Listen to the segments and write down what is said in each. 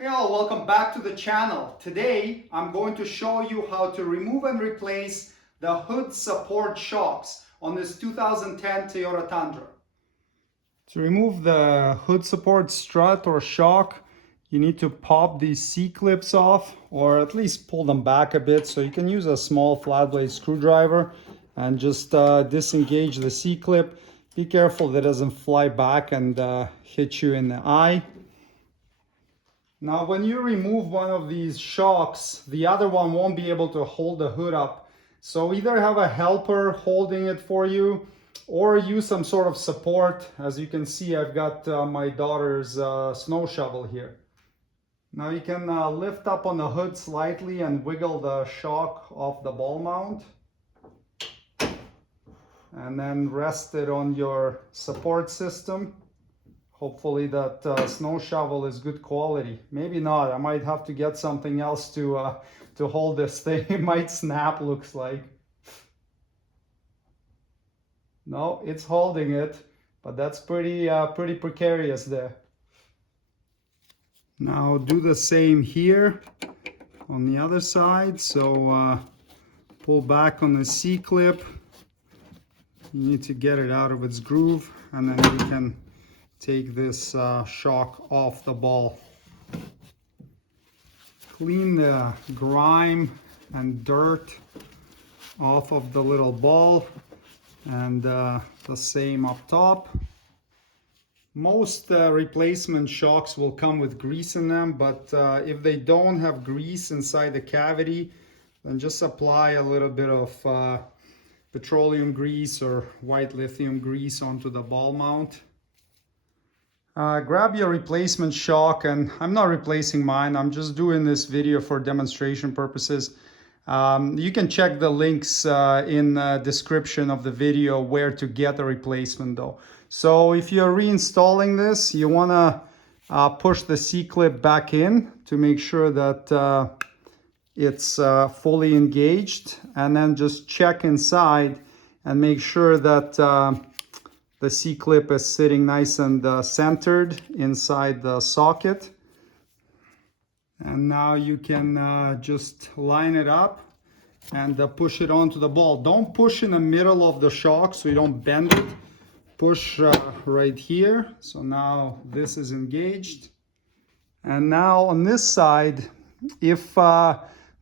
Hey all, welcome back to the channel. Today I'm going to show you how to remove and replace the hood support shocks on this 2010 Toyota Tundra. To remove the hood support strut or shock, you need to pop these C-clips off, or at least pull them back a bit. So you can use a small flat blade screwdriver and just disengage the C-clip. Be careful that it doesn't fly back and hit you in the eye. Now, when you remove one of these shocks, the other one won't be able to hold the hood up. So either have a helper holding it for you or use some sort of support. As you can see, I've got my daughter's snow shovel here. Now you can lift up on the hood slightly and wiggle the shock off the ball mount. And then rest it on your support system. Hopefully that snow shovel is good quality. Maybe not. I might have to get something else to hold this thing. It might snap, looks like. No, it's holding it, but that's pretty precarious there. Now do the same here on the other side. So pull back on the C-clip. You need to get it out of its groove, and then you can take this shock off the ball. Clean the grime and dirt off of the little ball, and the same up top. Most replacement shocks will come with grease in them, but if they don't have grease inside the cavity, then just apply a little bit of petroleum grease or white lithium grease onto the ball mount. Grab your replacement shock, and I'm not replacing mine, I'm just doing this video for demonstration purposes. You can check the links in the description of the video where to get a replacement though. So if you're reinstalling this, you want to push the C-clip back in to make sure that it's fully engaged, and then just check inside and make sure that the C-clip is sitting nice and centered inside the socket. And now you can just line it up and push it onto the ball. Don't push in the middle of the shock so you don't bend it. Push right here. So now this is engaged. And now on this side, if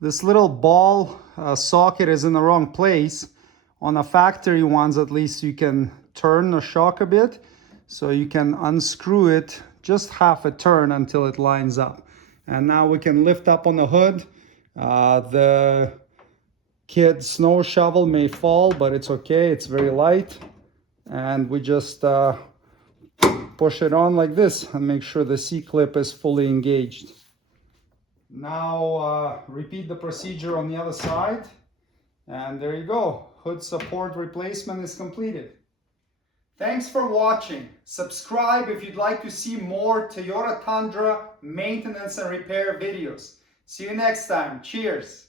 this little ball socket is in the wrong place, on the factory ones at least you can turn the shock a bit, so you can unscrew it just half a turn until it lines up. And now we can lift up on the hood. The kid's snow shovel may fall, but it's okay, it's very light. And we just push it on like this and make sure the C-clip is fully engaged. Now repeat the procedure on the other side, and there you go. Hood support replacement is completed. Thanks for watching. Subscribe if you'd like to see more Toyota Tundra maintenance and repair videos. See you next time. Cheers.